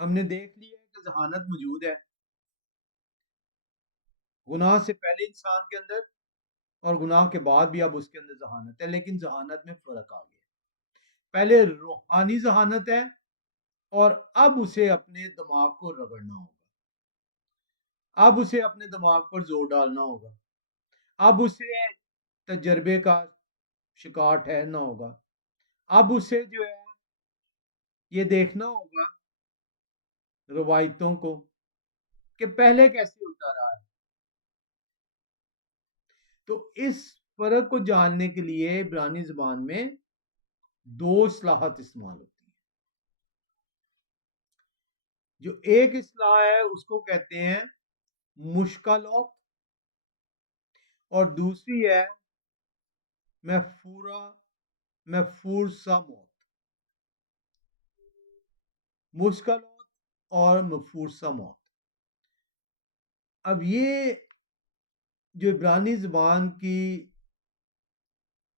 ہم نے دیکھ لیا ہے کہ ذہانت موجود ہے گناہ سے پہلے انسان کے اندر، اور گناہ کے بعد بھی اب اس کے اندر ذہانت ہے، لیکن ذہانت میں فرق آ گیا۔ پہلے روحانی ذہانت ہے، اور اب اسے اپنے دماغ کو رگڑنا ہوگا، اب اسے اپنے دماغ پر زور ڈالنا ہوگا، اب اسے تجربے کا شکار ٹھہرنا ہوگا، اب اسے جو ہے یہ دیکھنا ہوگا روایتوں کو کہ پہلے کیسے ہوتا رہا ہے۔ تو اس فرق کو جاننے کے لیے عبرانی زبان میں دو اصطلاحات استعمال ہوتی ہیں۔ جو ایک اصطلاح ہے اس کو کہتے ہیں مشکلات، اور دوسری ہے محفورسا موت۔ مشکلات اور محفورسا موت، اب یہ جو عبرانی زبان کی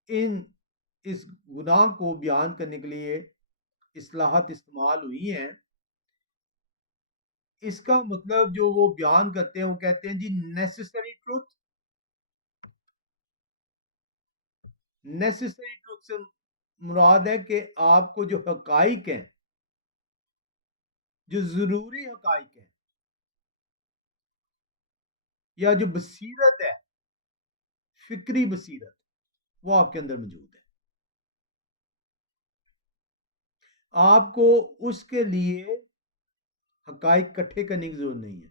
اس گناہ کو بیان کرنے کے لیے اصطلاحات استعمال ہوئی ہیں، اس کا مطلب جو وہ بیان کرتے ہیں وہ کہتے ہیں جی نیسیسری ٹروتھ۔ نیسیسری ٹروتھ سے مراد ہے کہ آپ کو جو حقائق ہیں، جو ضروری حقائق ہیں، یا جو بصیرت ہے، فکری بصیرت، وہ آپ کے اندر موجود ہے۔ آپ کو اس کے لیے حقائق اکٹھے کرنے کی ضرورت نہیں ہے،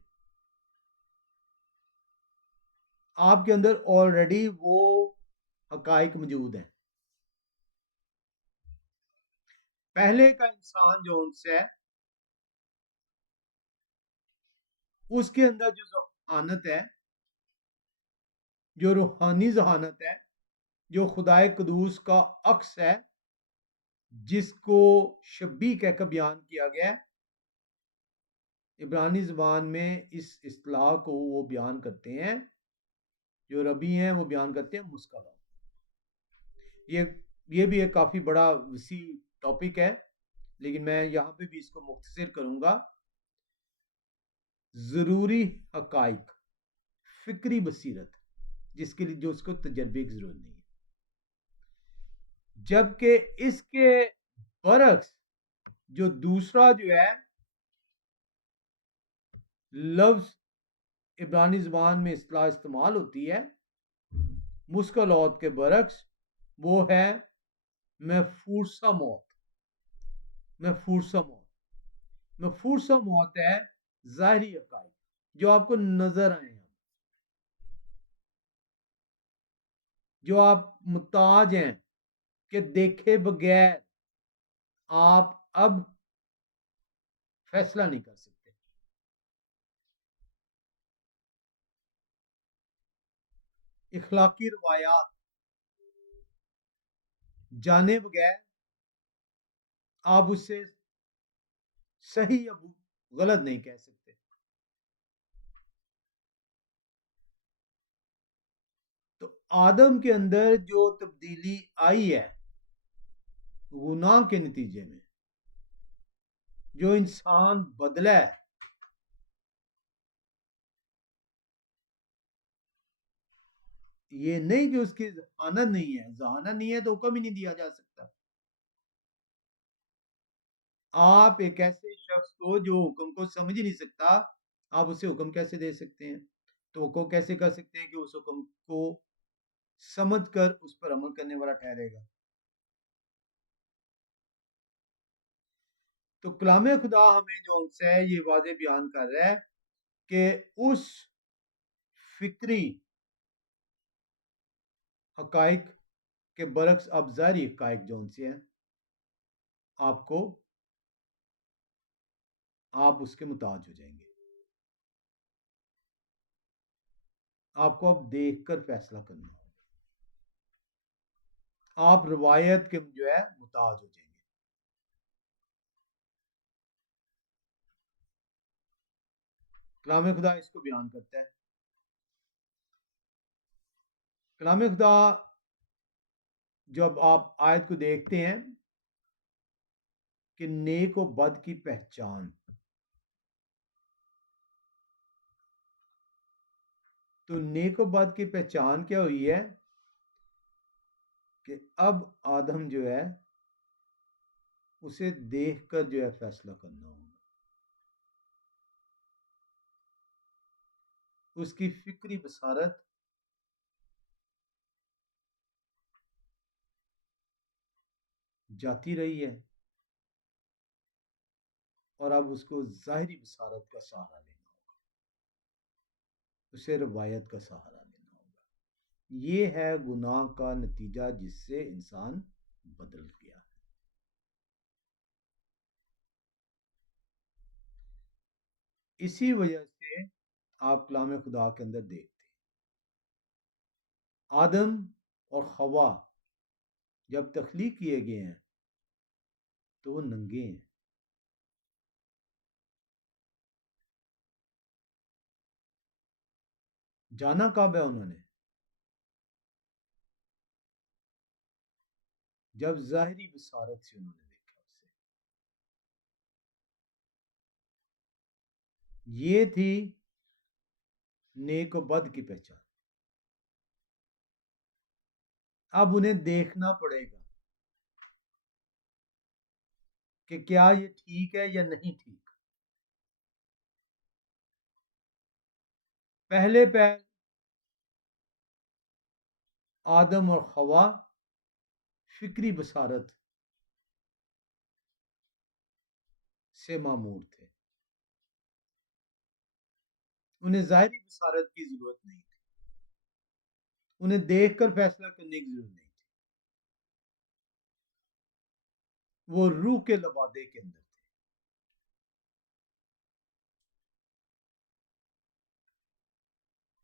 آپ کے اندر آلریڈی وہ حقائق موجود ہیں۔ پہلے کا انسان جو ان سے ہے، اس کے اندر جو ذہانت ہے، جو روحانی ذہانت ہے، جو خدائے قدوس کا عکس ہے، جس کو شبیہ کہہ کر بیان کیا گیا ہے، عبرانی زبان میں اس اصطلاح کو وہ بیان کرتے ہیں، جو ربی ہیں وہ بیان کرتے ہیں مسکلات۔ یہ بھی ایک کافی بڑا وسیع ٹاپک ہے، لیکن میں یہاں پہ بھی اس کو مختصر کروں گا۔ ضروری حقائق، فکری بصیرت، جس کے لیے جو اس کو تجربے کی ضرورت نہیں ہے، جبکہ اس کے برعکس جو دوسرا جو ہے لفظ عبرانی زبان میں اصطلاح استعمال ہوتی ہے مشکلات کے برعکس، وہ ہے محفورسا موت۔ محفورسا موت، محفورسا موت ہے ظاہری حقائق جو آپ کو نظر آئے ہیں، جو آپ محتاج ہیں کہ دیکھے بغیر آپ اب فیصلہ نہیں کر سکتے۔ اخلاقی روایات جانے بغیر آپ اس سے صحیح یا غلط نہیں کہہ سکتے۔ تو آدم کے اندر جو تبدیلی آئی ہے گناہ کے نتیجے میں، جو انسان بدلا ہے، یہ نہیں کہ اس کی ذہانت نہیں ہے، ذہانت نہیں ہے تو حکم ہی نہیں دیا جا سکتا۔ آپ ایک ایسے شخص کو جو حکم کو سمجھ نہیں سکتا، آپ اسے حکم کیسے دے سکتے ہیں؟ توقع کیسے کر سکتے ہیں کہ اس حکم کو سمجھ کر اس پر عمل کرنے والا ٹھہرے گا؟ تو کلام خدا ہمیں جو ان سے یہ واضح بیان کر رہا ہے کہ اس فکری حقائق کے برعکس اب ظاہری حقائق جو ان سے ہیں، آپ اس کے محتاج ہو جائیں گے۔ آپ کو اب دیکھ کر فیصلہ کرنا ہوگا، آپ روایت کے جو ہے محتاج ہو جائیں گے۔ کلام خدا اس کو بیان کرتا ہے۔ کلام خدا جب آپ آیت کو دیکھتے ہیں کہ نیک و بد کی پہچان، تو نیک و بد کی پہچان کیا ہوئی ہے کہ اب آدم جو ہے اسے دیکھ کر جو ہے فیصلہ کرنا ہوگا. اس کی فکری بصارت جاتی رہی ہے اور اب اس کو ظاہری بصارت کا سہارا لینا ہوگا. اسے روایت کا سہارا لینا ہوگا. یہ ہے گناہ کا نتیجہ جس سے انسان بدل گیا. اسی وجہ سے آپ کلام خدا کے اندر دیکھتے ہیں آدم اور حوا جب تخلیق کیے گئے ہیں تو وہ ننگے ہیں. جانا کب ہے انہوں نے؟ جب ظاہری بصارت سے انہوں نے دیکھا اسے. یہ تھی نیک و بد کی پہچان. اب انہیں دیکھنا پڑے گا کہ کیا یہ ٹھیک ہے یا نہیں ٹھیک. پہلے پہل آدم اور حوا فکری بصارت سے معمور تھے. انہیں ظاہری بصارت کی ضرورت نہیں تھی. انہیں دیکھ کر فیصلہ کرنے کی ضرورت نہیں تھی. وہ روح کے لبادے کے اندر تھے.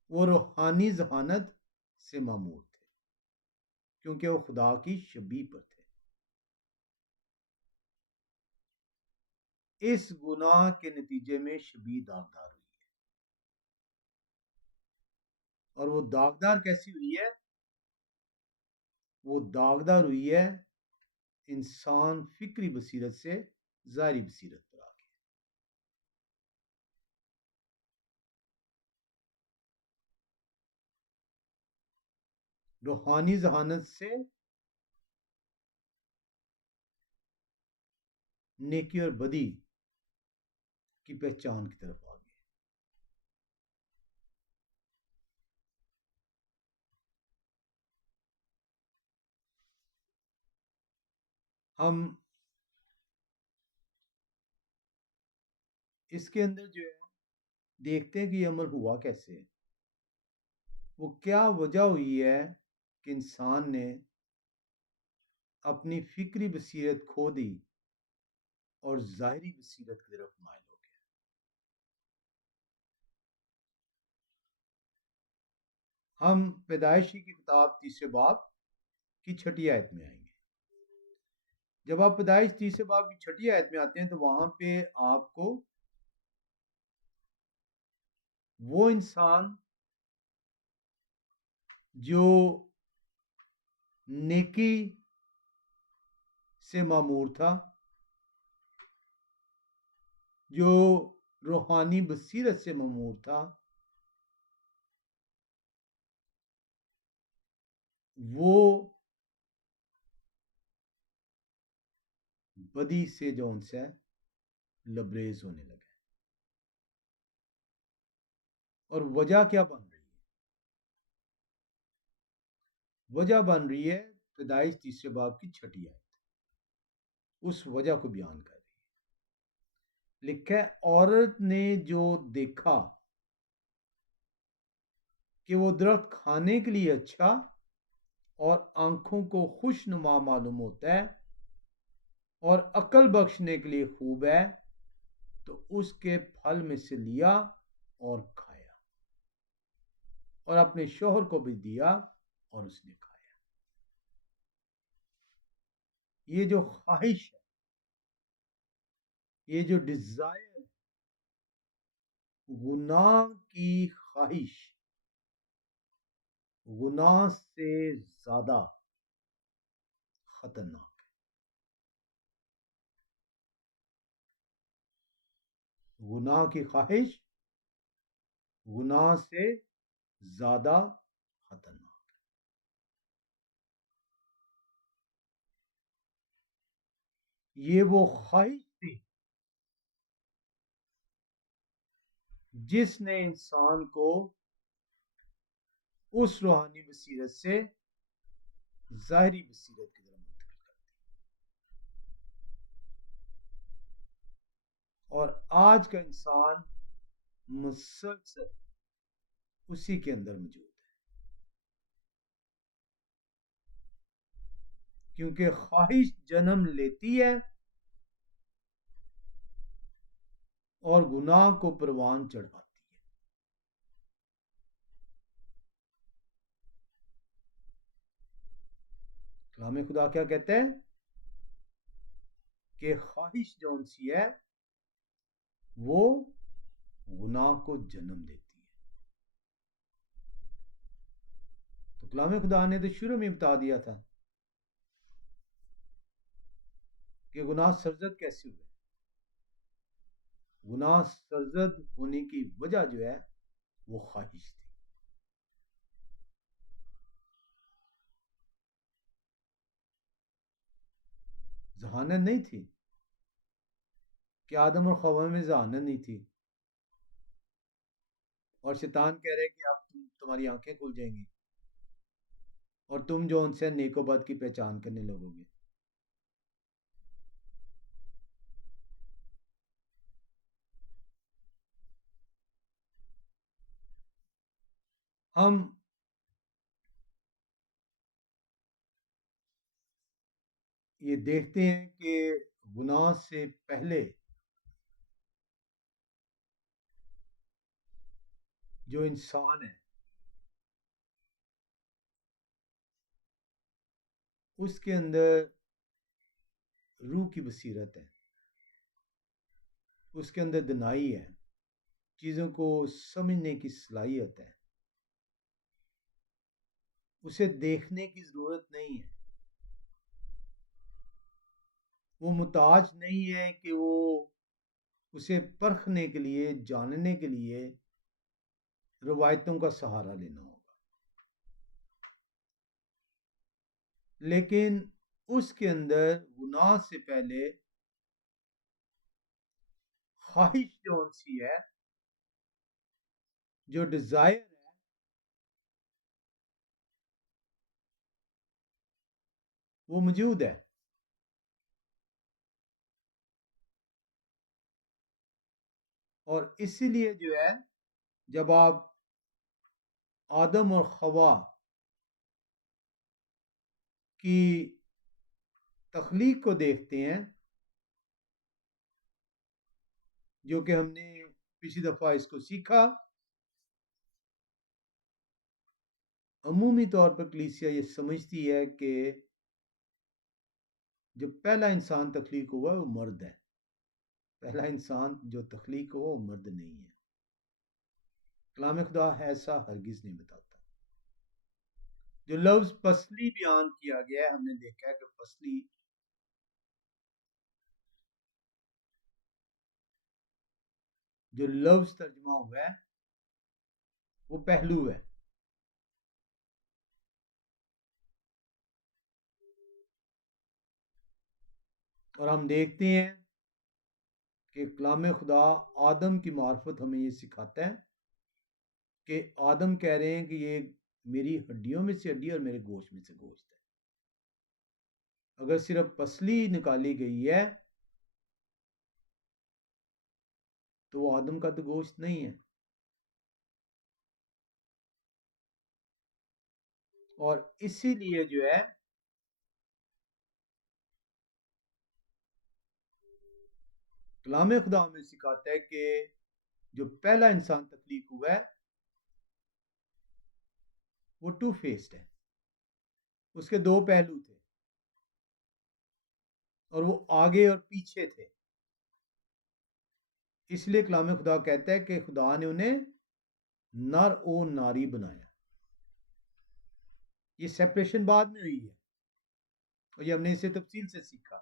وہ روحانی ذہانت سے معمور تھے کیونکہ وہ خدا کی شبیہ پر تھے. اس گناہ کے نتیجے میں شبیہ داغدار ہوئی ہے. اور وہ داغدار کیسی ہوئی ہے؟ وہ داغدار ہوئی ہے انسان فکری بصیرت سے ظاہری بصیرت پر آ کے. روحانی ذہانت سے نیکی اور بدی کی پہچان کی طرف آ گئے. ہم اس کے اندر جو ہے دیکھتے ہیں کہ یہ عمل ہوا کیسے. وہ کیا وجہ ہوئی ہے کہ انسان نے اپنی فکری بصیرت کھو دی اور ظاہری بصیرت کی طرف مائل ہو گیا. ہم پیدائشی کی کتاب 3 باب کی 6 آیت میں آئیں گے. جب آپ پیدائش 3 باب کی 6 آیت میں آتے ہیں تو وہاں پہ آپ کو وہ انسان جو نیکی سے معمور تھا، جو روحانی بصیرت سے معمور تھا، وہ بدی سے جو ان سے لبریز ہونے لگے. اور وجہ کیا بن رہی ہے؟ وجہ بن رہی ہے پیدائش 3 باب کی 6 آیت. اس وجہ کو بیان کر رہی ہے. لکھا ہے عورت نے جو دیکھا کہ وہ درخت کھانے کے لیے اچھا اور آنکھوں کو خوش نما معلوم ہوتا ہے اور عقل بخشنے کے لیے خوب ہے تو اس کے پھل میں سے لیا اور کھایا اور اپنے شوہر کو بھی دیا اور اس نے کھایا. یہ جو خواہش ہے، یہ جو ڈیزائر، گناہ کی خواہش گناہ سے زیادہ خطرناک ہے. گناہ کی خواہش گناہ سے زیادہ خطرناک. یہ وہ خواہش تھی جس نے انسان کو اس روحانی بصیرت سے ظاہری بصیرت کی طرف منتقل کر دیا، اور آج کا انسان مسلسل اسی کے اندر موجود ہے، کیونکہ خواہش جنم لیتی ہے اور گناہ کو پروان چڑھاتی ہے. کلام خدا کیا کہتے ہیں کہ خواہش جون سی ہے وہ گناہ کو جنم دیتی ہے. تو کلام خدا نے تو شروع میں بتا دیا تھا کہ گناہ سرزد کیسے ہوئے. گناہ سرزد ہونے کی وجہ جو ہے وہ خواہش تھی. ذہانت نہیں تھی کہ آدم اور خوا میں ذہانت نہیں تھی، اور شیطان کہہ رہے کہ اب تمہاری آنکھیں کھل جائیں گی اور تم جو ان سے نیک و بد کی پہچان کرنے لگو گے. ہم یہ دیکھتے ہیں کہ گناہ سے پہلے جو انسان ہے اس کے اندر روح کی بصیرت ہے، اس کے اندر دنائی ہے، چیزوں کو سمجھنے کی صلاحیت ہے، اسے دیکھنے کی ضرورت نہیں ہے، وہ محتاج نہیں ہے کہ وہ اسے پرکھنے کے لیے، جاننے کے لیے روایتوں کا سہارا لینا ہوگا. لیکن اس کے اندر گناہ سے پہلے خواہش جو سی ہے، جو ڈیزائر ہے، وہ موجود ہے. اور اسی لیے جو ہے جب آپ آدم اور خوا کی تخلیق کو دیکھتے ہیں، جو کہ ہم نے پچھلی دفعہ اس کو سیکھا، عمومی طور پر کلیسیا یہ سمجھتی ہے کہ جو پہلا انسان تخلیق ہوا ہے وہ مرد ہے. پہلا انسان جو تخلیق ہوا وہ مرد نہیں ہے. کلام خدا ایسا ہرگز نہیں بتاتا. جو لفظ پسلی بیان کیا گیا ہے، ہم نے دیکھا ہے کہ پسلی جو لفظ ترجمہ ہوا ہے وہ پہلو ہے. اور ہم دیکھتے ہیں کہ کلام خدا آدم کی معرفت ہمیں یہ سکھاتا ہے کہ آدم کہہ رہے ہیں کہ یہ میری ہڈیوں میں سے ہڈی اور میرے گوشت میں سے گوشت ہے. اگر صرف پسلی نکالی گئی ہے تو وہ آدم کا تو گوشت نہیں ہے. اور اسی لیے جو ہے کلام خدا ہمیں سکھاتا ہے کہ جو پہلا انسان تخلیق ہوا ہے وہ ٹو فیسڈ ہے، اس کے دو پہلو تھے اور وہ آگے اور پیچھے تھے. اس لیے کلام خدا کہتا ہے کہ خدا نے انہیں نر و ناری بنایا. یہ سیپریشن بعد میں ہوئی ہے اور یہ ہم نے اسے تفصیل سے سیکھا.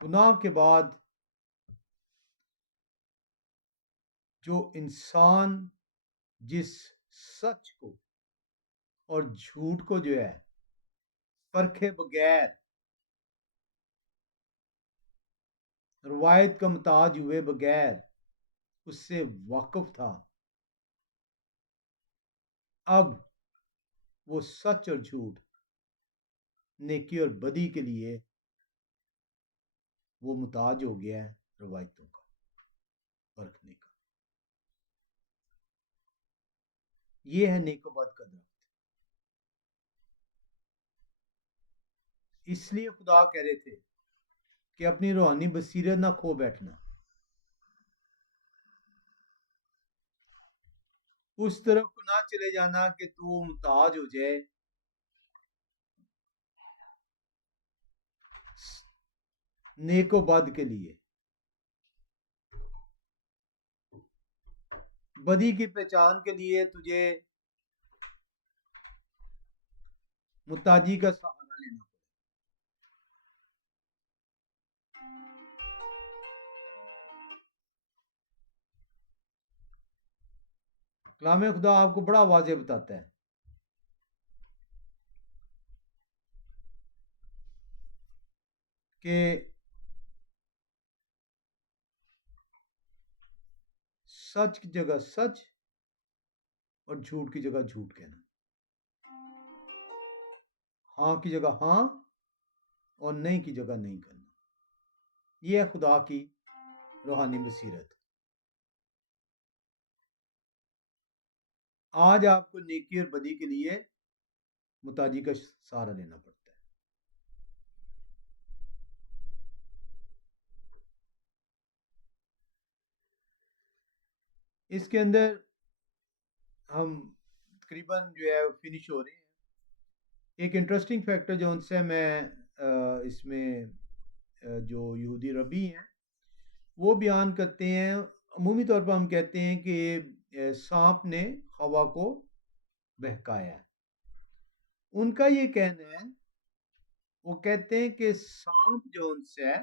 گناہ کے بعد جو انسان جس سچ کو اور جھوٹ کو جو ہے پرکھے بغیر روایت کا محتاج ہوئے بغیر اس سے واقف تھا، اب وہ سچ اور جھوٹ، نیکی اور بدی کے لیے وہ محتاج ہو گیا ہے روایتوں کا پرکھنے کا. یہ ہے نیک و بد کا درخت. اس لیے خدا کہہ رہے تھے کہ اپنی روحانی بصیرت نہ کھو بیٹھنا، اس طرف کو نہ چلے جانا کہ تو محتاج ہو جائے نیک و بد کے لیے. بدی کی پہچان کے لیے تجھے محتاجی کا سہارا لینا پڑے. کلام خدا آپ کو بڑا واضح بتاتا ہے کہ سچ کی جگہ سچ اور جھوٹ کی جگہ جھوٹ کہنا، ہاں کی جگہ ہاں اور نہیں کی جگہ نہیں کرنا. یہ ہے خدا کی روحانی بصیرت. آج آپ کو نیکی اور بدی کے لیے محتاجی کا سہارا لینا پڑتا ہے. اس کے اندر ہم تقریباً جو ہے فنش ہو رہے ہیں. ایک انٹرسٹنگ فیکٹر جو ان سے میں اس میں جو یہودی ربی ہیں وہ بیان کرتے ہیں، عمومی طور پر ہم کہتے ہیں کہ سانپ نے ہوا کو بہکایا ہے. ان کا یہ کہنا ہے، وہ کہتے ہیں کہ سانپ جو ان سے ہے،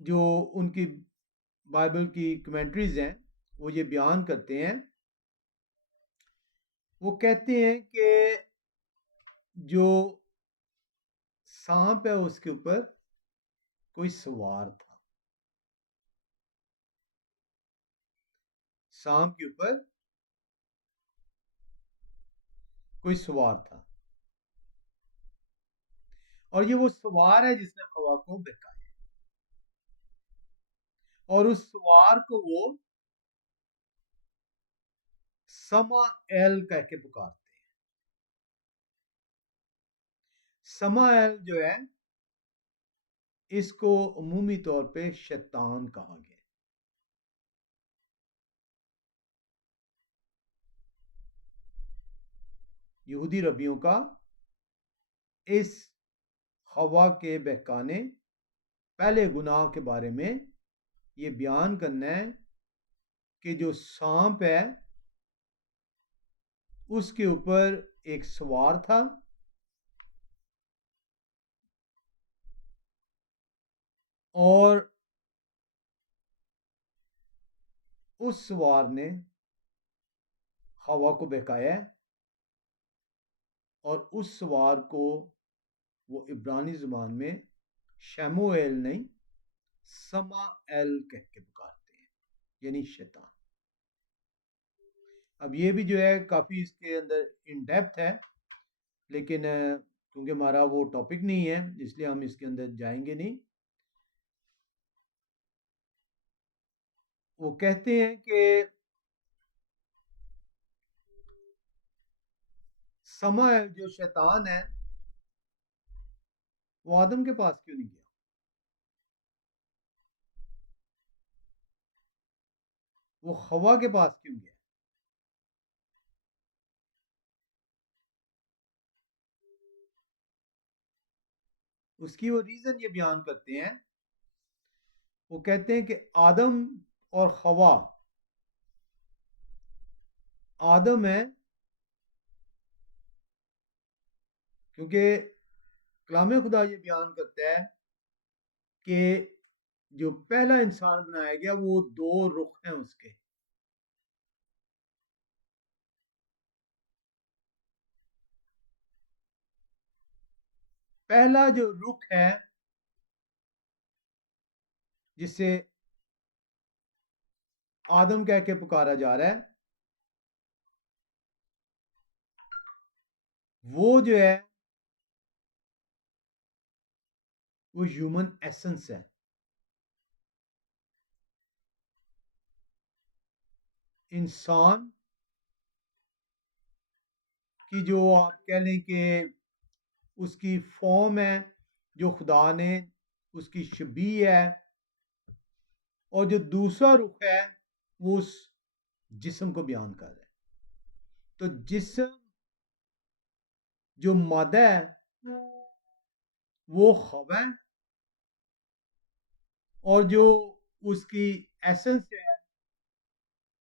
جو ان کی بائبل کی کمنٹریز ہیں وہ یہ بیان کرتے ہیں، وہ کہتے ہیں کہ جو سانپ ہے اس کے اوپر کوئی سوار تھا. سانپ کے اوپر کوئی سوار تھا اور یہ وہ سوار ہے جس نے ہوا کو بہکایا اور اس سوار کو وہ سما ایل کہہ کے پکارتے ہیں. سما ایل جو ہے اس کو عمومی طور پہ شیطان کہا گیا. یہودی ربیوں کا اس ہوا کے بہکانے پہلے گناہ کے بارے میں یہ بیان کرنا ہے کہ جو سانپ ہے اس کے اوپر ایک سوار تھا اور اس سوار نے ہوا کو بہکایا ہے اور اس سوار کو وہ عبرانی زبان میں شیموئیل نہیں سما ایل کہہ کے پکارتے ہیں، یعنی شیطان. اب یہ بھی جو ہے کافی اس کے اندر ان ڈیپتھ ہے، لیکن کیونکہ ہمارا وہ ٹاپک نہیں ہے اس لیے ہم اس کے اندر جائیں گے نہیں. وہ کہتے ہیں کہ سما جو شیطان ہے وہ آدم کے پاس کیوں نہیں گیا؟ وہ ہوا کے پاس کیوں گیا؟ اس کی وہ ریزن یہ بیان کرتے ہیں، وہ کہتے ہیں کہ آدم اور ہوا، آدم ہے کیونکہ کلام خدا یہ بیان کرتا ہے کہ جو پہلا انسان بنایا گیا وہ دو رخ ہیں اس کے. پہلا جو رخ ہے جسے آدم کہہ کے پکارا جا رہا ہے وہ جو ہے وہ ہیومن ایسنس ہے. انسان کی جو آپ کہہ لیں کہ اس کی فارم ہے جو خدا نے اس کی شبیہ ہے اور جو دوسرا رخ ہے وہ اس جسم کو بیان کر رہا ہے. تو جسم جو مادہ ہے وہ خوا ہے اور جو اس کی ایسنس ہے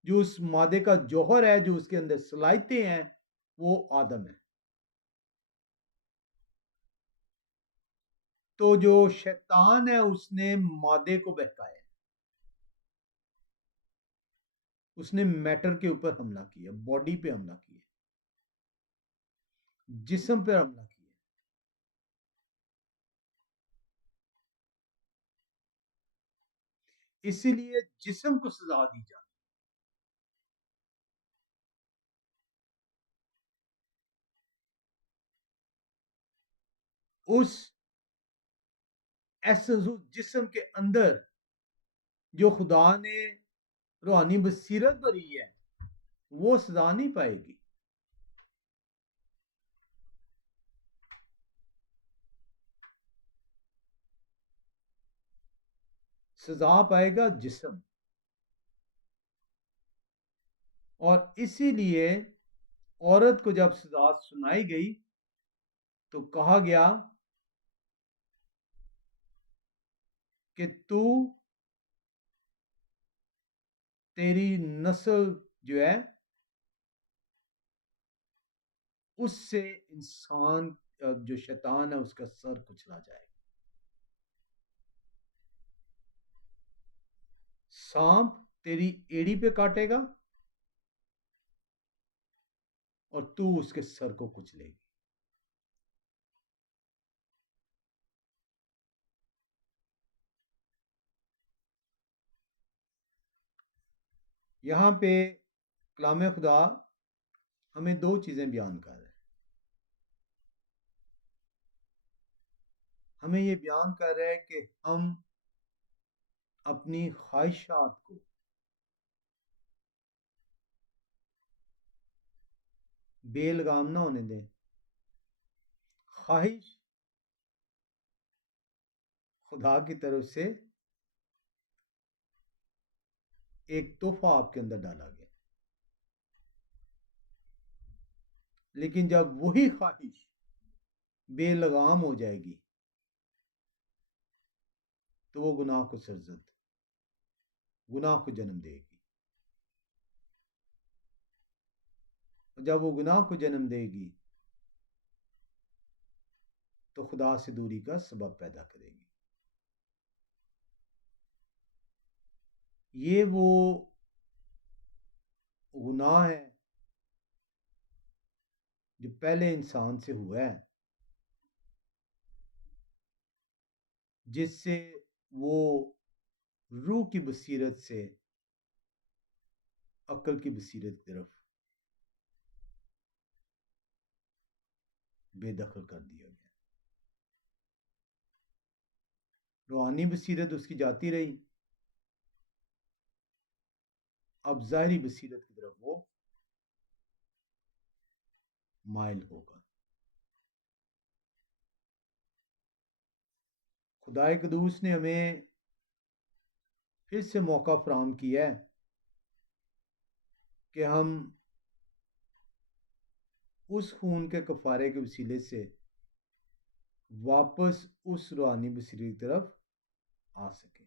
جو اس مادے کا جوہر ہے جو اس کے اندر صلاحیتیں ہیں وہ آدم ہے. تو جو شیطان ہے اس نے مادے کو بہکایا, اس نے میٹر کے اوپر حملہ کیا, باڈی پہ حملہ کیا, جسم پہ حملہ کیا. اسی لیے جسم کو سزا دی جاتی. اس ایسنس جسم کے اندر جو خدا نے روحانی بصیرت بھری ہے وہ سزا نہیں پائے گی. سزا پائے گا جسم. اور اسی لیے عورت کو جب سزا سنائی گئی تو کہا گیا کہ تیری نسل جو ہے اس سے انسان جو شیطان ہے اس کا سر کچلا جائے گا. سانپ تیری ایڑی پہ کاٹے گا اور تو اس کے سر کو کچلے گی. یہاں پہ کلام خدا ہمیں دو چیزیں بیان کر رہے ہیں. ہمیں یہ بیان کر رہا ہے کہ ہم اپنی خواہشات کو بے لگام نہ ہونے دیں. خواہش خدا کی طرف سے ایک تحفہ آپ کے اندر ڈالا گیا, لیکن جب وہی خواہش بے لگام ہو جائے گی تو وہ گناہ کو سرزد, گناہ کو جنم دے گی. اور جب وہ گناہ کو جنم دے گی تو خدا سے دوری کا سبب پیدا کرے گی. یہ وہ گناہ ہے جو پہلے انسان سے ہوا ہے جس سے وہ روح کی بصیرت سے عقل کی بصیرت کی طرف بے دخل کر دیا گیا. روحانی بصیرت اس کی جاتی رہی, اب ظاہری بصیرت کی طرف وہ مائل ہوگا. خدائے قدوس نے ہمیں پھر سے موقع فراہم کیا ہے کہ ہم اس خون کے کفارے کے وسیلے سے واپس اس روحانی بصیرت کی طرف آ سکیں.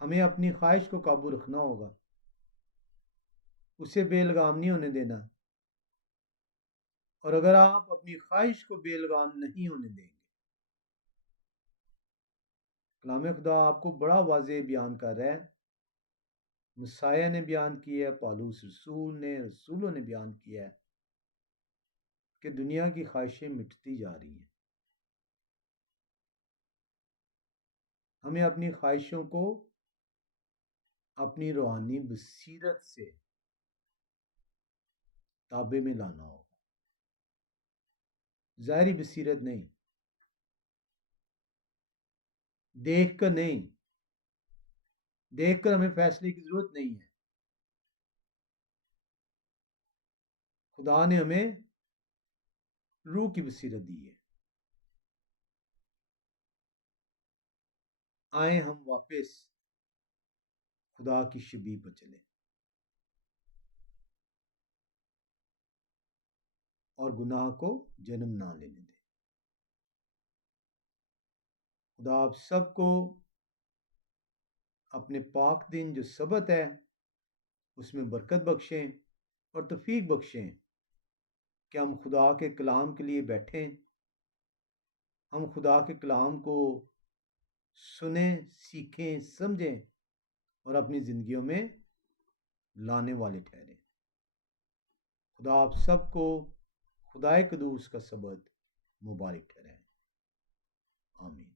ہمیں اپنی خواہش کو قابو رکھنا ہوگا, اسے بے لگام نہیں ہونے دینا. اور اگر آپ اپنی خواہش کو بے لگام نہیں ہونے دیں گے، کلام خدا آپ کو بڑا واضح بیان کر رہا ہے، مسیح نے بیان کیا ہے، پالوس رسولوں نے بیان کیا ہے کہ دنیا کی خواہشیں مٹتی جا رہی ہیں۔ ہمیں اپنی خواہشوں کو اپنی روحانی بصیرت سے تابع میں لانا ہوگا، ظاہری بصیرت نہیں، دیکھ کر نہیں، دیکھ کر ہمیں فیصلے کی ضرورت نہیں ہے۔ خدا نے ہمیں روح کی بصیرت دی ہے۔ آئیں ہم واپس خدا کی شبیہ پر چلیں اور گناہ کو جنم نہ لینے دیں۔ خدا آپ سب کو اپنے پاک دن جو سبت ہے اس میں برکت بخشیں اور توفیق بخشیں کہ ہم خدا کے کلام کے لیے بیٹھیں، ہم خدا کے کلام کو سنیں، سیکھیں، سمجھیں اور اپنی زندگیوں میں لانے والے ٹھہریں۔ خدا آپ سب کو خدائے قدوس کا سبت مبارک ٹھہرائے۔ آمین۔